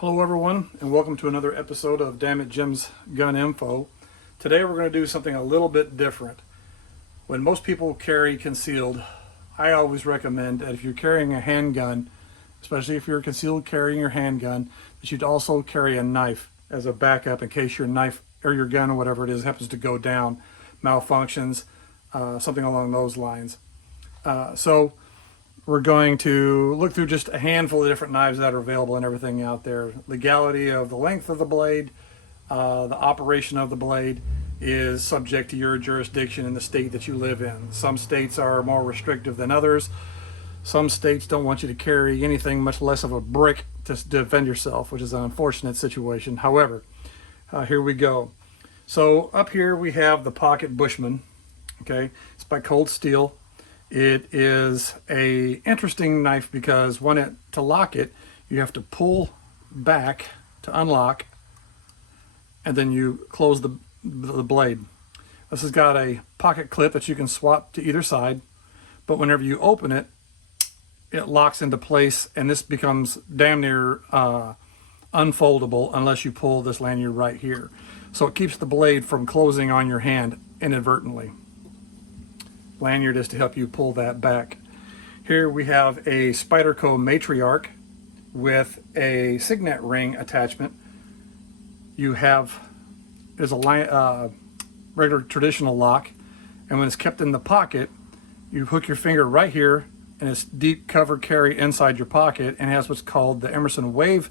Hello everyone, and welcome to another episode of Dammit Jim's Gun Info. Today we're going to do something a little bit different. When most people carry concealed, I always recommend that if you're carrying a handgun, especially if you're concealed carrying your handgun, that you'd also carry a knife as a backup in case your knife or your gun or whatever it is happens to go down, malfunctions, something along those lines. So we're going to look through just a handful of different knives that are available and everything out there. Legality of the length of the blade, the operation of the blade is subject to your jurisdiction in the state that you live in. Some states are more restrictive than others. Some states don't want you to carry anything, much less of a brick, to defend yourself, which is an unfortunate situation. However, here we go. So up here we have the Pocket Bushman. Okay, it's by Cold Steel. It is a interesting knife because to lock it, you have to pull back to unlock, and then you close the blade. This has got a pocket clip that you can swap to either side, but whenever you open it, it locks into place, and this becomes damn near unfoldable unless you pull this lanyard right here. So it keeps the blade from closing on your hand inadvertently. Lanyard is to help you pull that back. Here we have a Spyderco matriarch with a signet ring attachment. There's a regular traditional lock, and when it's kept in the pocket, you hook your finger right here, and it's deep cover carry inside your pocket, and has what's called the Emerson Wave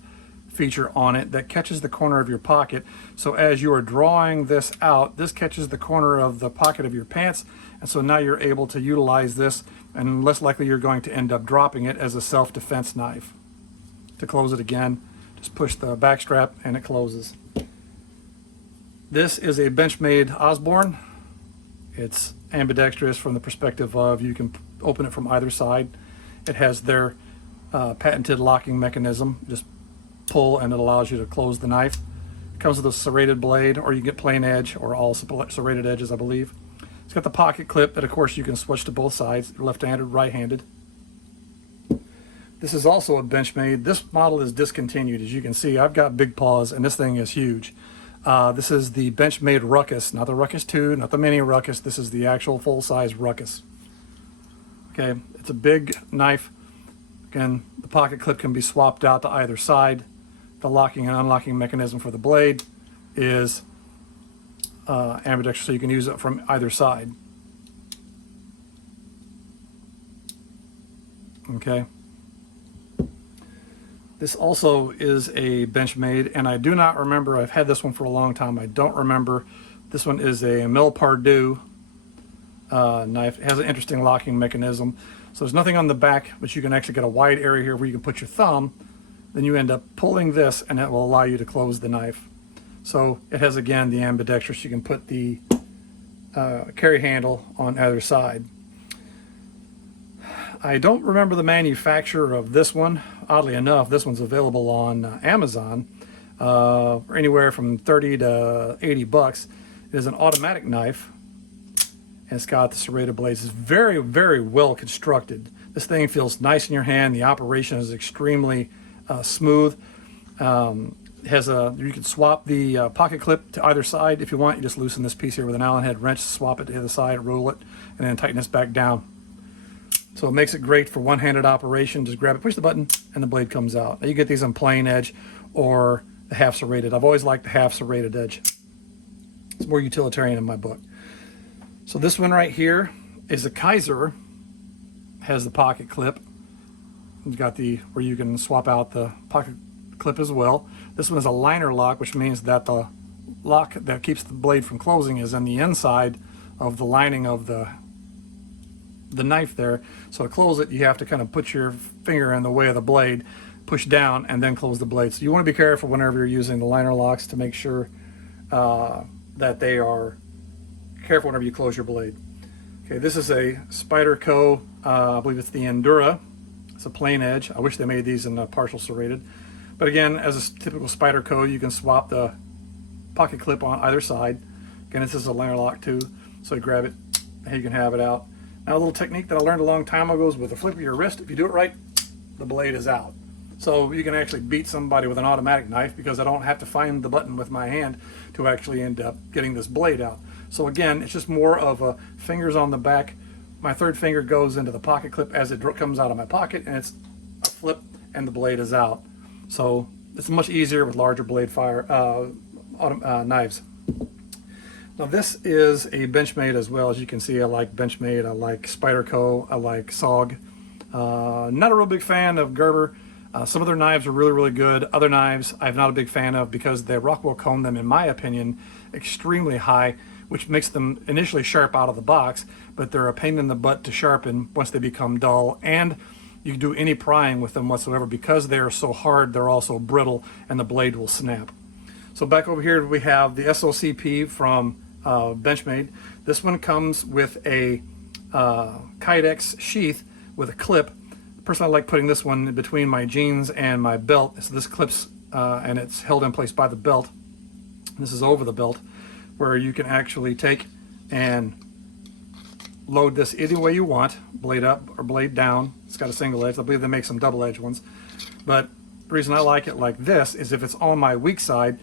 feature on it that catches the corner of your pocket. So as you are drawing this out, this catches the corner of the pocket of your pants, and so now you're able to utilize this, and less likely you're going to end up dropping it as a self-defense knife. To close it again, just push the back strap and it closes. This is a Benchmade Osborne. It's ambidextrous from the perspective of you can open it from either side. It has their patented locking mechanism. Just pull and it allows you to close the knife. It comes with a serrated blade, or you get plain edge or all serrated edges, I believe. It's got the pocket clip that of course you can switch to both sides, left-handed, right-handed. This is also a Benchmade. This model is discontinued. As you can see, I've got big paws and this thing is huge. This is the Benchmade Ruckus, not the Ruckus 2, not the mini Ruckus. This is the actual full-size Ruckus. Okay, it's a big knife. Again, the pocket clip can be swapped out to either side. The locking and unlocking mechanism for the blade is ambidextrous, so you can use it from either side. Okay. This also is a Benchmade, and I do not remember, I've had this one for a long time, I don't remember. This one is a Mille Pardue knife. It has an interesting locking mechanism. So there's nothing on the back, but you can actually get a wide area here where you can put your thumb. Then you end up pulling this, and it will allow you to close the knife. So it has, again, the ambidextrous. You can put the carry handle on either side. I don't remember the manufacturer of this one. Oddly enough, this one's available on Amazon for anywhere from 30 to 80 bucks. It is an automatic knife, and it's got the serrated blades. It's very, very well constructed. This thing feels nice in your hand. The operation is extremely smooth. You can swap the pocket clip to either side if you want. You just loosen this piece here with an Allen head wrench, swap it to the other side, roll it, and then tighten this back down. So it makes it great for one-handed operation. Just grab it, push the button, and the blade comes out. Now you get these on plain edge or the half serrated. I've always liked the half serrated edge. It's more utilitarian in my book. So this one right here is a Kaiser. Has the pocket clip. It's got where you can swap out the pocket clip as well. This one is a liner lock, which means that the lock that keeps the blade from closing is on the inside of the lining of the knife there. So to close it, you have to kind of put your finger in the way of the blade, push down, and then close the blade. So you want to be careful whenever you're using the liner locks to make sure that they are careful whenever you close your blade. Okay, this is a Spyderco, I believe it's the Endura. It's a plain edge. I wish they made these in partial serrated. But again, as a typical Spyderco, you can swap the pocket clip on either side. Again, this is a liner lock too, so you grab it and you can have it out. Now a little technique that I learned a long time ago is with the flip of your wrist, if you do it right, the blade is out. So you can actually beat somebody with an automatic knife because I don't have to find the button with my hand to actually end up getting this blade out. So again, it's just more of a fingers on the back. My third finger goes into the pocket clip as it comes out of my pocket, and it's a flip and the blade is out. So it's much easier with larger blade knives. Now this is a Benchmade as well. As you can see, I like Benchmade, I like Spyderco, I like SOG. Not a real big fan of Gerber. Some of their knives are really, really good. Other knives I'm not a big fan of because they Rockwell cone them, in my opinion, extremely high, which makes them initially sharp out of the box, but they're a pain in the butt to sharpen once they become dull. And you can do any prying with them whatsoever because they are so hard, they're also brittle and the blade will snap. So back over here we have the SOCP from Benchmade. This one comes with a Kydex sheath with a clip. Personally, I like putting this one between my jeans and my belt. So this clips and it's held in place by the belt. This is over the belt, where you can actually take and load this any way you want, blade up or blade down. It's got a single edge. I believe they make some double edge ones. But the reason I like it like this is if it's on my weak side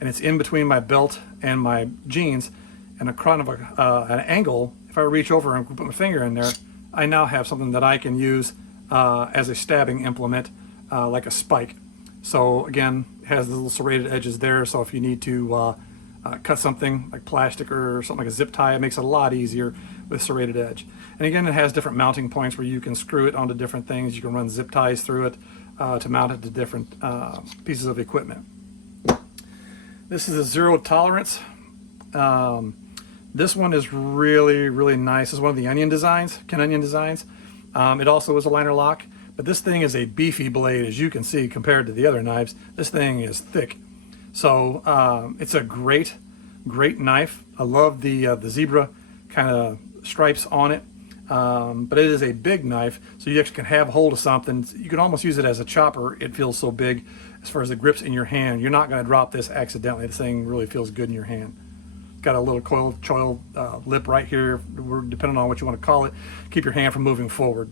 and it's in between my belt and my jeans and a kind of an angle, if I reach over and put my finger in there, I now have something that I can use as a stabbing implement, like a spike. So again, it has the little serrated edges there, so if you need to cut something like plastic or something like a zip tie, it makes it a lot easier with serrated edge. And again, it has different mounting points where you can screw it onto different things. You can run zip ties through it to mount it to different pieces of equipment. This is a zero tolerance. This one is really, really nice. It's one of the Onion designs, Onion designs. It also is a liner lock, but this thing is a beefy blade, as you can see, compared to the other knives. This thing is thick. So it's a great knife. I love the zebra kind of stripes on it, but it is a big knife, so you actually can have hold of something. You can almost use it as a chopper. It feels so big as far as the grips in your hand. You're not going to drop this accidentally. This thing really feels good in your hand. Got a little choil lip right here, depending on what you want to call it. Keep your hand from moving forward.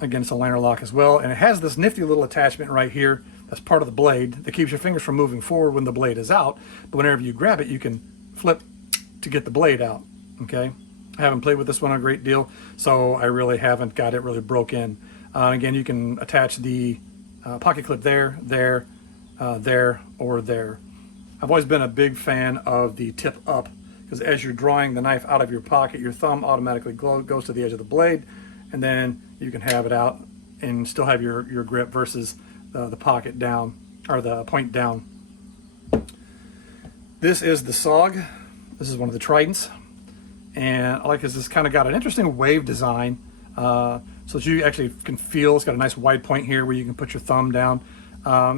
Again, it's a liner lock as well, and it has this nifty little attachment right here that's part of the blade that keeps your fingers from moving forward when the blade is out, but whenever you grab it, you can flip to get the blade out. Okay, I haven't played with this one a great deal, so I really haven't got it really broke in. Again, you can attach the pocket clip there, or there. I've always been a big fan of the tip up, because as you're drawing the knife out of your pocket, your thumb automatically goes to the edge of the blade, and then you can have it out and still have your grip versus the pocket down, or the point down. This is the SOG. This is one of the Tridents, and I like this kind of got an interesting wave design, so that you actually can feel. It's got a nice wide point here where you can put your thumb down.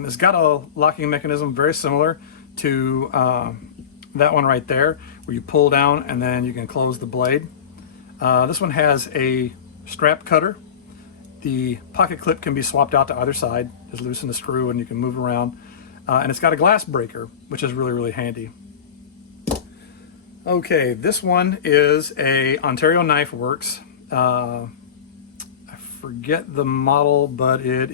It's got a locking mechanism very similar to that one right there, where you pull down and then you can close the blade. This one has a strap cutter. The pocket clip can be swapped out to either side. Just loosen the screw and you can move around. And it's got a glass breaker, which is really, really handy. Okay, this one is a Ontario Knife Works. I forget the model, but it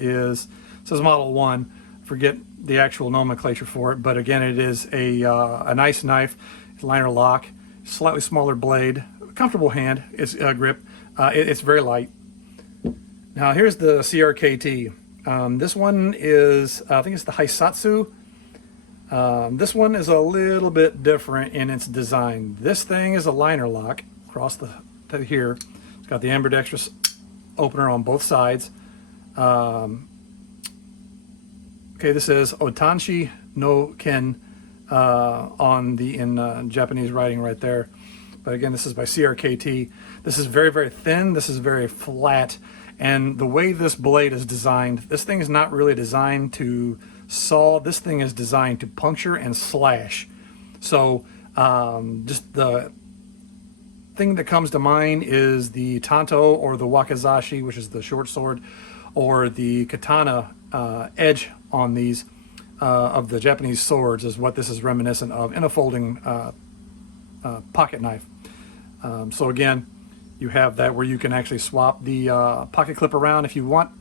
says Model 1. Forget the actual nomenclature for it, but again, it is a nice knife. It's liner lock, slightly smaller blade, comfortable hand. It's grip. It's very light. Now here's the CRKT. This one is, I think it's the Haisatsu. This one is a little bit different in its design. This thing is a liner lock across the here. It's got the ambidextrous opener on both sides. Okay, this is Otanshi no Ken in Japanese writing right there. But again, this is by CRKT. This is very, very thin. This is very flat. And the way this blade is designed, this thing is not really designed to saw. This thing is designed to puncture and slash. So just the thing that comes to mind is the Tanto or the Wakizashi, which is the short sword, or the katana edge on these of the Japanese swords is what this is reminiscent of in a folding pocket knife. So again, you have that where you can actually swap the pocket clip around if you want.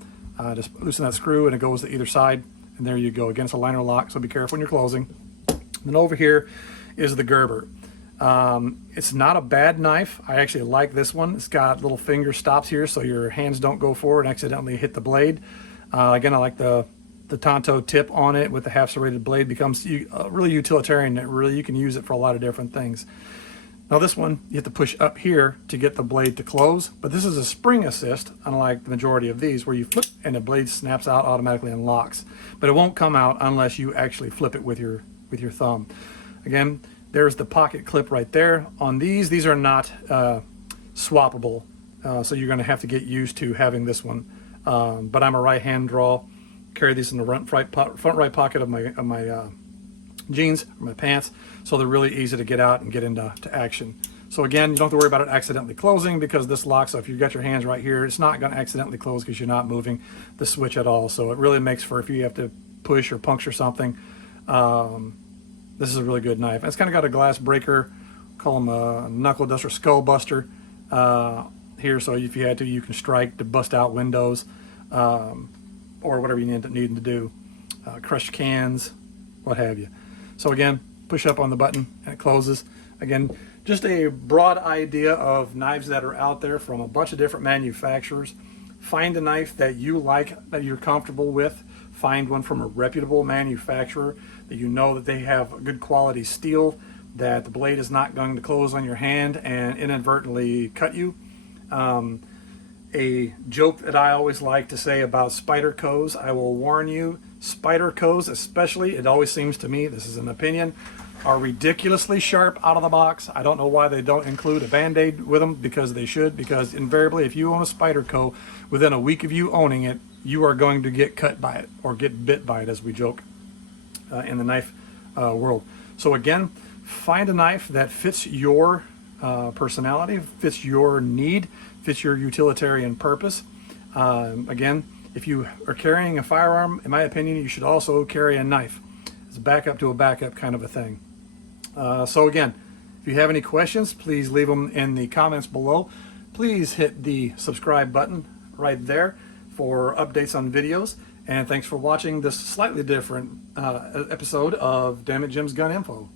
Just loosen that screw and it goes to either side, and there you go. Again, it's a liner lock, so be careful when you're closing. Then over here is the Gerber. It's not a bad knife. I actually like this one. It's got little finger stops here so your hands don't go forward and accidentally hit the blade. Again, I like the Tonto tip on it with the half serrated blade. Becomes really utilitarian. You can use it for a lot of different things. Now this one, you have to push up here to get the blade to close, but this is a spring assist, unlike the majority of these, where you flip and the blade snaps out automatically and locks. But it won't come out unless you actually flip it with your thumb. Again, there's the pocket clip right there. On these are not swappable, so you're going to have to get used to having this one. But I'm a right-hand draw. Carry these in the front right pocket of my jeans or my pants, so they're really easy to get out and get into action. So again, you don't have to worry about it accidentally closing because this locks. So if you've got your hands right here, it's not going to accidentally close because you're not moving the switch at all. So it really makes for, if you have to push or puncture something, this is a really good knife. It's kind of got a glass breaker, call them a knuckle duster, skull buster here. So if you had to, you can strike to bust out windows or whatever you need to do, crush cans, what have you. So again, push up on the button and it closes. Again, just a broad idea of knives that are out there from a bunch of different manufacturers. Find a knife that you like, that you're comfortable with. Find one from a reputable manufacturer that you know that they have good quality steel, that the blade is not going to close on your hand and inadvertently cut you. A joke that I always like to say about Spydercos, I will warn you, Spydercos especially, it always seems to me, this is an opinion, are ridiculously sharp out of the box. I don't know why they don't include a band-aid with them, because they should, because invariably if you own a Spyderco, within a week of you owning it, you are going to get cut by it, or get bit by it, as we joke in the knife world. So again, find a knife that fits your personality, fits your need, fits your utilitarian purpose. Again, if you are carrying a firearm, in my opinion, you should also carry a knife. It's a backup to a backup kind of a thing. So again, if you have any questions, please leave them in the comments below. Please hit the subscribe button right there for updates on videos. And thanks for watching this slightly different episode of Dammit Jim's Gun Info.